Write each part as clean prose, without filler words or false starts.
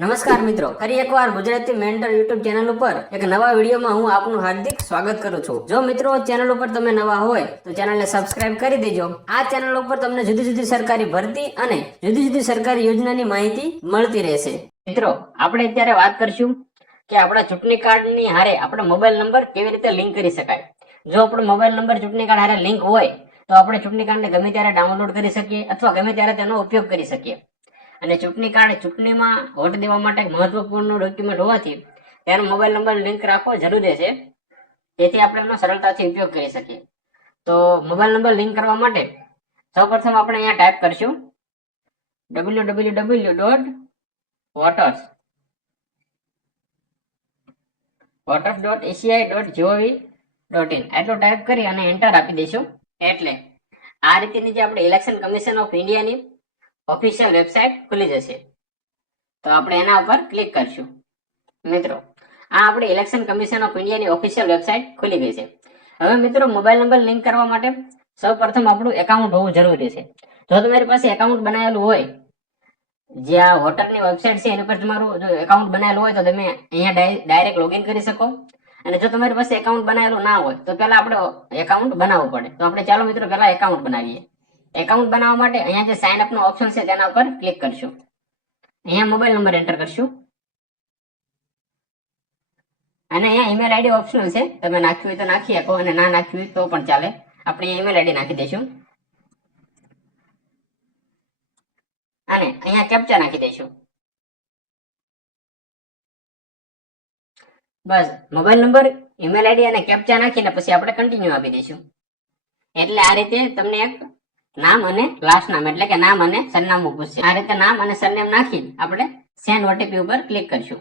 નમસ્કાર મિત્રો, ફરી એકવાર ગુજરાતી મેન્ટર યુટ્યુબ ચેનલ ઉપર એક નવા વિડીયોમાં હું આપનું હાર્દિક સ્વાગત કરું છું. જો મિત્રો ચેનલ ઉપર તમે નવા હોય તો ચેનલને સબસ્ક્રાઇબ કરી દેજો. આ ચેનલ ઉપર તમને જુદી જુદી સરકારી ભરતી અને જુદી જુદી સરકારી યોજનાની માહિતી મળતી રહેશે. મિત્રો, આપણે અત્યારે વાત કરશું કે આપણા ચૂંટણી કાર્ડની હારે આપણો મોબાઈલ નંબર કેવી રીતે લિંક કરી શકાય. જો આપણો મોબાઈલ નંબર ચૂંટણી કાર્ડ હારે લિંક હોય તો આપણે ચૂંટણી કાર્ડને ગમે ત્યારે ડાઉનલોડ કરી શકીએ અથવા ગમે ત્યારે તેનો ઉપયોગ કરી શકીએ. અને ચૂંટણી કાર્ડ ચૂંટણીમાં વોટ દેવા માટે મહત્વપૂર્ણ ડોક્યુમેન્ટ હોવાથી તેનો મોબાઈલ નંબર લિંક રાખવો જરૂરી છે, જેથી આપણે એનો સરળતાથી ઉપયોગ કરી શકીએ. તો મોબાઈલ નંબર લિંક કરવા માટે સૌપ્રથમ આપણે અહીંયા ટાઈપ કરશું www.voters.eci.gov.in એટલું ટાઈપ કરી અને એન્ટર આપી દઈશું. એટલે આ રીતની જે આપણે ઇલેક્શન કમિશન ઓફ ઇન્ડિયાની ઓફિશિયલ વેબસાઇટ ખુલી જશે. તો આપણે એના ઉપર ક્લિક કરશું. મિત્રો, આ આપણે ઇલેક્શન કમિશન ઓફ ઇન્ડિયાની ઓફિશિયલ વેબસાઇટ ખુલી ગઈ છે. હવે મિત્રો, મોબાઈલ નંબર લિંક કરવા માટે સૌપ્રથમ આપણું એકાઉન્ટ હોવું જરૂરી છે. જો તમારી પાસે એકાઉન્ટ બનાવેલું હોય, જે આ વોટરની વેબસાઇટ છે એની પર તમારું જો એકાઉન્ટ બનાવેલું હોય તો તમે અહીંયા ડાયરેક્ટ લોગિન કરી શકો. અને જો તમારી પાસે એકાઉન્ટ બનાવેલું ના હોય તો પહેલા આપણે એકાઉન્ટ બનાવવું પડે. તો આપણે ચાલો મિત્રો પહેલા એકાઉન્ટ બનાવીએ. એકાઉન્ટ બનાવવા માટે અહીંયા જે સાઇન અપ નો ઓપ્શન છે તેના ઉપર ક્લિક કરશું. અહીંયા મોબાઈલ નંબર એન્ટર કરશું અને અહીંયા ઈમેલ આઈડી ઓપ્શનલ છે, તમે નાખ્યું હોય તો નાખી શકો અને ના નાખ્યું હોય તો પણ ચાલે. આપણે ઈમેલ આઈડી નાખી દઈશું અને અહીંયા કેપ્ચા નાખી દઈશું. બસ, મોબાઈલ નંબર, ઈમેલ આઈડી અને કેપ્ચા નાખીને પછી આપણે કન્ટિન્યુ આપી દઈશું. એટલે આ રીતે તમને એક નામ અને લાસ્ટ નામ એટલે કે નામ અને સરનામું પૂછશે. આ રીતે નામ અને સરનેમ નાખી આપણે સેન્ડ ઓટીપી ઉપર ક્લિક કરશું.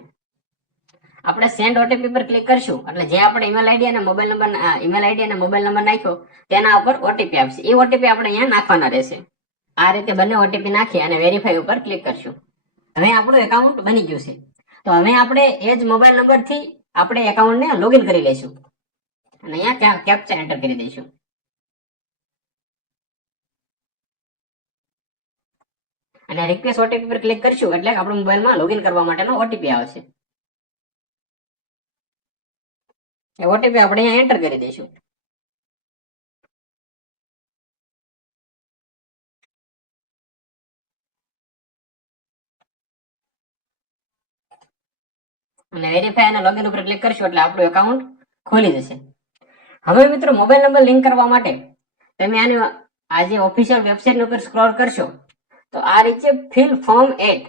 આપણે સેન્ડ ઓટીપી પર ક્લિક કરશું એટલે જે આપણે ઈમેલ આઈડી અને મોબાઈલ નંબર નાખ્યો તેના ઉપર ઓટીપી આપશે. એ ઓટીપી આપણે અહીંયા નાખવાના રહેશે. આ રીતે બંને ઓટીપી નાખી અને વેરીફાઈ ઉપર ક્લિક કરશું. હવે આપણું એકાઉન્ટ બની ગયું છે. તો હવે આપણે એ જ મોબાઈલ નંબરથી આપણે એકાઉન્ટને લોગિન કરી લઈશું અને અહીંયા કેપ્ચા એન્ટર કરી દઈશું. અને રિક્વેસ્ટ ઓટીપી પર ક્લિક કરશું એટલે આપણા મોબાઈલમાં લોગિન કરવા માટેનો ઓટીપી આવશે. એ ઓટીપી આપણે અહીંયા એન્ટર કરી દઈશું. અને વેરીફાઈ અને લોગિન ઉપર ક્લિક કરશું એટલે આપણું એકાઉન્ટ ખોલી જશે. હવે મિત્રો, મોબાઈલ નંબર લિંક કરવા માટે તમે આની આજે ઓફિશિયલ વેબસાઇટ ઉપર સ્ક્રોલ કરશો તો આ રીતે ફિલ ફોર્મ 8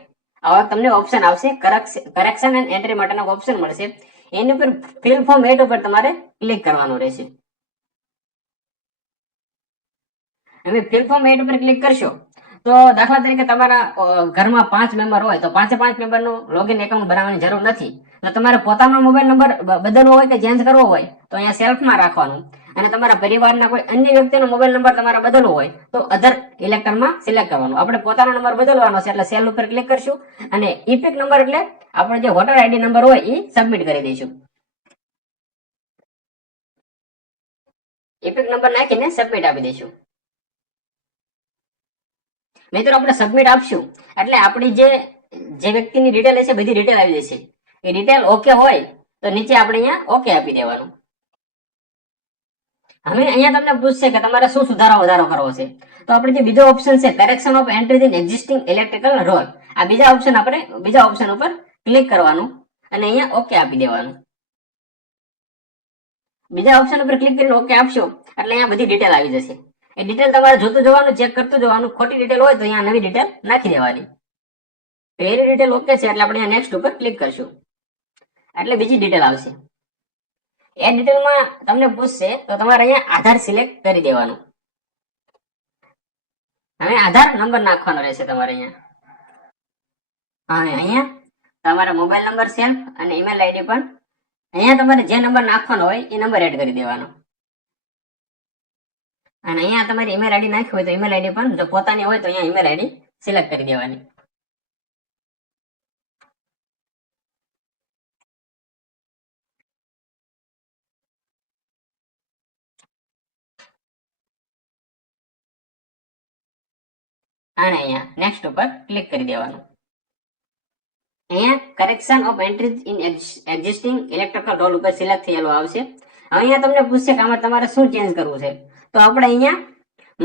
આવા તમને ઓપ્શન આવશે. કરેક્શન એન્ડ એન્ટ્રી માટેનો ઓપ્શન મળશે. એની ઉપર ફિલ ફોર્મ 8 ઉપર તમારે ક્લિક કરવાનું રહેશે. હવે ફિલ ફોર્મ 8 ઉપર ક્લિક કરશો તો દાખલા તરીકે તમારા ઘરમાં 5 મેમ્બર હોય તો 5 મેમ્બરનું લોગિન એકાઉન્ટ બનાવવાની જરૂર નથી. તો તમારે પોતાનો મોબાઈલ નંબર બદલવો હોય કે ચેન્જ કરવો હોય તો અહીંયા સેલ્ફમાં રાખવાનું. અને તમારા પરિવારના કોઈ અન્ય વ્યક્તિનો મોબાઈલ નંબર તમારે બદલવો હોય તો અધર ઇલેક્ટરમાં સિલેક્ટ કરવાનું. આપણે પોતાનો નંબર બદલવાનો છે એટલે સેલ ઉપર ક્લિક કરશું અને ઇપિક નંબર એટલે આપણે જે વોટર આઈડી નંબર હોય એ સબમિટ કરી દઈશું. ઇપિક નંબર નાખીને સબમિટ આપી દઈશું. મિત્રો, આપણે સબમિટ આપશું એટલે આપણી જે વ્યક્તિની ડિટેલ હશે બધી ડિટેલ આવી જશે. એ ડિટેલ ઓકે હોય તો નીચે આપણે અહીંયા ઓકે આપી દેવાનું. હવે અહીંયા તમને પૂછશે કે તમારે શું સુધારો વધારો કરવો છે. તો આપણે જે બીજો ઓપ્શન છે correction of entries in existing electrical roll, આ બીજા ઓપ્શન ઉપર ક્લિક કરવાનું અને અહીંયા ઓકે આપી દેવાનું. બીજા ઓપ્શન ઉપર ક્લિક કરીને ઓકે આપશો એટલે અહીંયા બધી ડિટેલ આવી જશે. એ ડિટેલ તમારે જોતું જવાનું, ચેક કરતું જવાનું. ખોટી ડિટેલ હોય તો અહીંયા નવી ડિટેલ નાખી દેવાની. પહેલી ડિટેલ ઓકે છે એટલે આપણે અહીંયા નેક્સ્ટ ઉપર ક્લિક કરશું એટલે બીજી ડિટેલ આવશે. એ ડિટેલમાં તમને પૂછશે તો તમારે અહીંયા આધાર સિલેક્ટ કરી દેવાનું. હવે આધાર નંબર નાખવાનો રહેશે તમારે અહીંયા. હવે અહીંયા તમારા મોબાઈલ નંબર સેલ્ફ અને ઈમેલ આઈડી પણ અહીંયા તમારે જે નંબર નાખવાનો હોય એ નંબર એડ કરી દેવાનો. અને અહીંયા તમારી ઈમેલ આઈડી નાખી હોય તો ઈમેલ આઈડી પણ જો પોતાની હોય તો અહીંયા ઈમેલ આઈડી સિલેક્ટ કરી દેવાની. અને અહીંયા નેક્સ્ટ ઉપર ક્લિક કરી દેવાનું. અહીંયા correction of entries in existing electrical roll ઉપર સિલેક્ટ થયેલું આવશે. અહીંયા તમને પૂછશે કે આમાં તમારે શું ચેન્જ કરવું છે, તો આપણે અહીંયા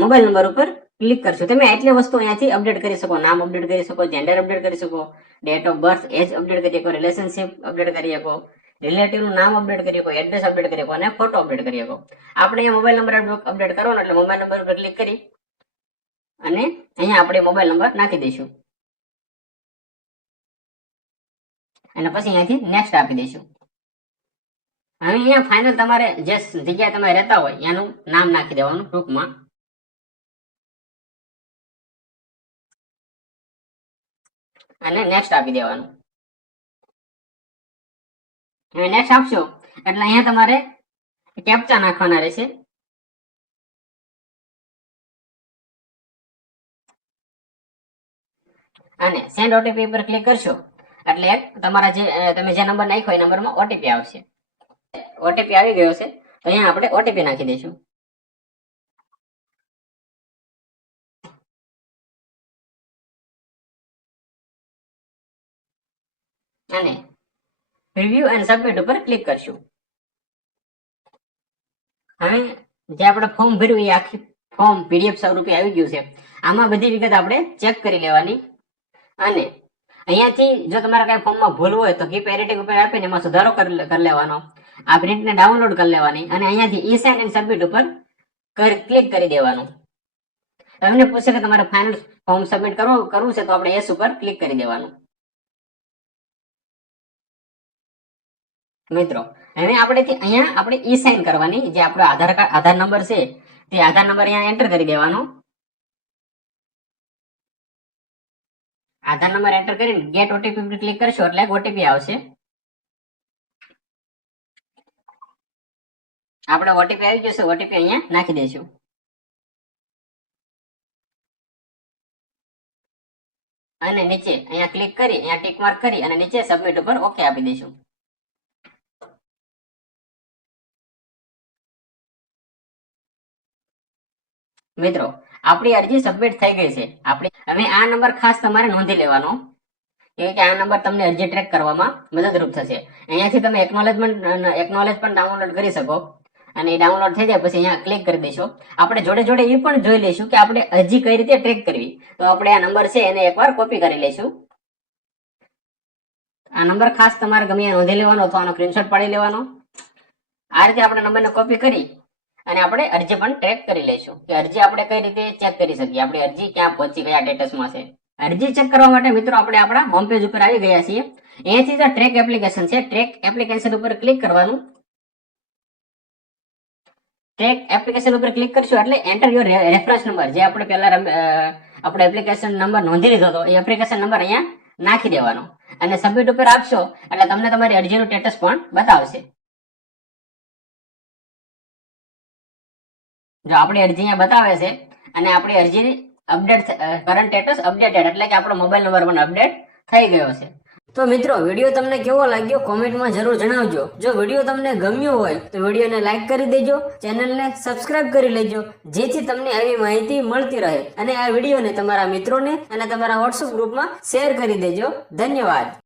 મોબાઈલ નંબર ઉપર ક્લિક કરશું. તમે એટલી વસ્તુ અહીંયાથી અપડેટ કરી શકો, નામ અપડેટ કરી શકો, જેન્ડર અપડેટ કરી શકો, date of birth age update કરી શકો, રિલેશનશિપ અપડેટ કરી શકો, રિલેટિવનું નામ અપડેટ કરી શકો, એડ્રેસ અપડેટ કરી શકો અને ફોટો અપડેટ કરી શકો. આપણે અહીંયા મોબાઈલ નંબર અપડેટ કરવાનો એટલે મોબાઈલ નંબર ઉપર ક્લિક કરી અને અહીંયા આપણે મોબાઈલ નંબર નાખી દઈશું અને પછી અહીંયાથી નેક્સ્ટ આપી દઈશું. હવે અહીંયા ફાઇનલ તમારે જે જગ્યાએ તમે રહેતા હોય એનું નામ નાખી દેવાનું ટૂંકમાં અને નેક્સ્ટ આપી દેવાનું. હવે નેક્સ્ટ આપશો એટલે અહીંયા તમારે કેપ્ચા નાખવાના રહેશે. અને સેન્ડ ઓટીપી પર ક્લિક કરશો એટલે તમારા જે તમે જે નંબર નાખ્યો એ નંબરમાં ઓટીપી આવશે. ઓટીપી આવી ગયો છે તો અહીંયા આપણે ઓટીપી નાખી દઈશું. અને રિવ્યુ એન્ડ સબમિટ ઉપર ક્લિક કરશું. હવે જે આપણે ફોર્મ ભર્યું એ આખી ફોર્મ પીડીએફ સ્વરૂપે આવી ગયું છે. આમાં બધી વિગત આપણે ચેક કરી લેવાની અને અહીંયાથી જો તમારા કઈ ફોર્મમાં ભૂલ હોય તો કીપ એડિટિંગ ઉપર આપીને એમાં સુધારો કરી લેવાનો. આ પ્રિન્ટને ડાઉનલોડ કરી લેવાની અને અહીંયાથી ઈ સાઇન એન્ડ સબમિટ ઉપર ક્લિક કરી દેવાનું. તમને પૂછશે કે તમારે ફાઇનલ ફોર્મ સબમિટ કરવું છે તો આપણે યસ ઉપર ક્લિક કરી દેવાનું. મિત્રો હવે આપણે અહીંયા આપણે ઈ સાઇન કરવાની, જે આપણો આધાર નંબર છે તે આધાર નંબર અહીંયા એન્ટર કરી દેવાનો. આધાર નંબર એન્ટર કરીને ગેટ ઓટીપી પર ક્લિક કરશો એટલે ઓટીપી આવશે. આપણે ઓટીપી આવી જશે, ઓટીપી અહીંયા નાખી દઈશું અને નીચે અહીંયા ક્લિક કરી અહીંયા ટિક માર્ક કરી અને નીચે સબમિટ ઉપર ઓકે આપી દઈશું. મિત્રો આપણી અરજી સબમિટ થઈ ગઈ છે. હવે આ નંબર ખાસ તમારે નોંધી લેવાનો કે આ નંબર તમને અરજી ટ્રેક કરવામાં મદદરૂપ થશે. અહીંયાથી તમે એકનોલેજ પણ ડાઉનલોડ કરી શકો અને એ ડાઉનલોડ થઈ જાય પછી અહીંયા ક્લિક કરી દેશો. આપણે જોડે જોડે એ પણ જોઈ લઈશું કે આપણે અરજી કઈ રીતે ટ્રેક કરવી. તો આપણે આ નંબર છે એને એકવાર કોપી કરી લઈશું. આ નંબર ખાસ તમારે ગમે નોંધી લેવાનો અથવા આનો સ્ક્રીનશોટ પાડી લેવાનો. આ રીતે આપણે નંબરને કોપી કરી અને આપણે અરજી પણ ટ્રેક કરી લઈશું કે અરજી આપણે કઈ રીતે ચેક કરી શકીએ, આપણી અરજી ક્યાં પહોંચી, કયા સ્ટેટસમાં છે. અરજી ચેક કરવા માટે મિત્રો આપણે આપણા હોમ પેજ ઉપર આવી ગયા છીએ. અહીંયાથી જે ટ્રેક એપ્લિકેશન છે, ટ્રેક એપ્લિકેશન ઉપર ક્લિક કરવાનું. ટ્રેક એપ્લિકેશન ઉપર ક્લિક કરશું એટલે એન્ટર યોર રેફરન્સ નંબર, જે આપણે પહેલા આપણો એપ્લિકેશન નંબર નોંધી લીધો હતો એ એપ્લિકેશન નંબર અહીંયા નાખી દેવાનો અને સબમિટ ઉપર આપશો એટલે તમને તમારી અરજીનું સ્ટેટસ પણ બતાવશે. જો આપણી અરજી અહીંયા બતાવે છે અને આપણી અરજી અપડેટ કરંટ સ્ટેટસ અપડેટેડ એટલે કે આપણો મોબાઈલ નંબર પણ અપડેટ થઈ ગયો છે. તો મિત્રો વિડીયો તમને કેવો લાગ્યો કોમેન્ટમાં જરૂર જણાવજો. જો વિડીયો તમને ગમ્યો હોય તો વિડીયોને લાઈક કરી દેજો, ચેનલને સબસ્ક્રાઇબ કરી લેજો જેથી તમને આવી માહિતી મળતી રહે અને આ વિડીયોને તમારા મિત્રોને અને તમારા વોટ્સઅપ ગ્રુપમાં શેર કરી દેજો. ધન્યવાદ.